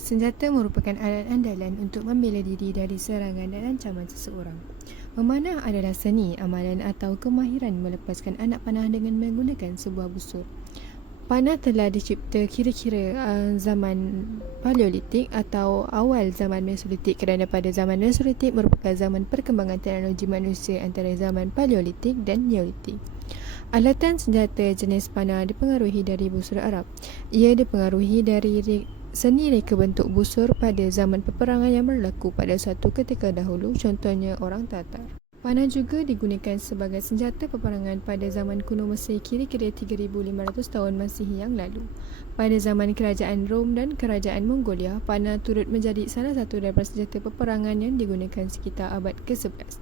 Senjata merupakan alat andalan untuk membela diri dari serangan dan ancaman seseorang. Memanah adalah seni, amalan atau kemahiran melepaskan anak panah dengan menggunakan sebuah busur. Panah telah dicipta kira-kira zaman Paleolitik atau awal zaman Mesolitik kerana pada zaman Mesolitik merupakan zaman perkembangan teknologi manusia antara zaman Paleolitik dan Neolitik. Alatan senjata jenis panah dipengaruhi dari busur Arab. Ia dipengaruhi dari seni reka bentuk busur pada zaman peperangan yang berlaku pada suatu ketika dahulu, contohnya orang Tatar. Panah juga digunakan sebagai senjata peperangan pada zaman kuno Mesir kira-kira 3,500 tahun Masihi yang lalu. Pada zaman kerajaan Rom dan kerajaan Mongolia, panah turut menjadi salah satu daripada senjata peperangan yang digunakan sekitar abad ke-11.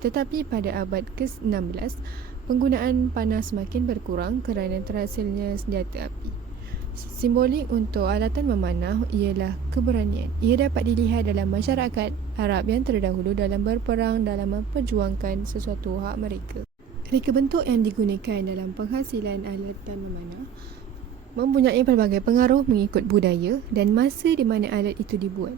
Tetapi pada abad ke-16, penggunaan panah semakin berkurang kerana terhasilnya senjata api. Simbolik untuk alatan memanah ialah keberanian. Ia dapat dilihat dalam masyarakat Arab yang terdahulu dalam berperang dalam memperjuangkan sesuatu hak mereka. Reka bentuk yang digunakan dalam penghasilan alatan memanah mempunyai pelbagai pengaruh mengikut budaya dan masa di mana alat itu dibuat.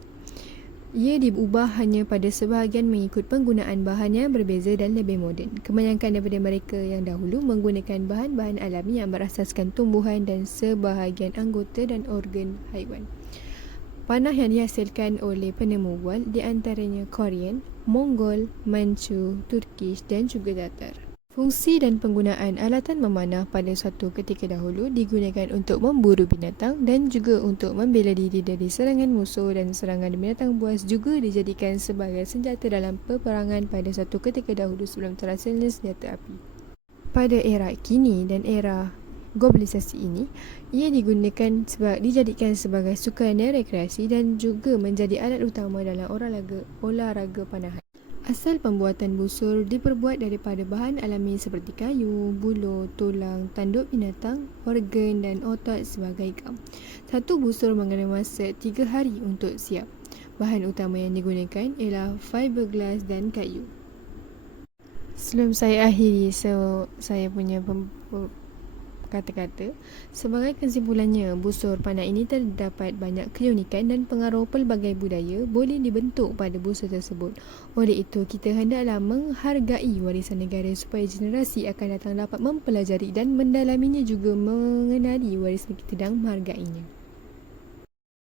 Ia diubah hanya pada sebahagian mengikut penggunaan bahan yang berbeza dan lebih moden. Kebanyakan daripada mereka yang dahulu menggunakan bahan-bahan alami yang berasaskan tumbuhan dan sebahagian anggota dan organ haiwan. Panah yang dihasilkan oleh penemu wal di antaranya Korean, Mongol, Manchu, Turkish dan juga Tatar. Fungsi dan penggunaan alatan memanah pada suatu ketika dahulu digunakan untuk memburu binatang dan juga untuk membela diri dari serangan musuh, dan serangan binatang buas juga dijadikan sebagai senjata dalam peperangan pada suatu ketika dahulu sebelum terhasilnya senjata api. Pada era kini dan era globalisasi ini, ia dijadikan sebagai sukan dan rekreasi dan juga menjadi alat utama dalam olahraga panahan. Asal pembuatan busur diperbuat daripada bahan alami seperti kayu, buluh, tulang, tanduk binatang, organ dan otot sebagai gam. Satu busur mengenai masa 3 hari untuk siap. Bahan utama yang digunakan ialah fiberglass dan kayu. Sebelum saya akhiri saya punya kata-kata, sebagai kesimpulannya, busur panah ini terdapat banyak keunikan dan pengaruh pelbagai budaya boleh dibentuk pada busur tersebut. Oleh itu, kita hendaklah menghargai warisan negara supaya generasi akan datang dapat mempelajari dan mendalaminya, juga mengenali warisan kita dan menghargainya.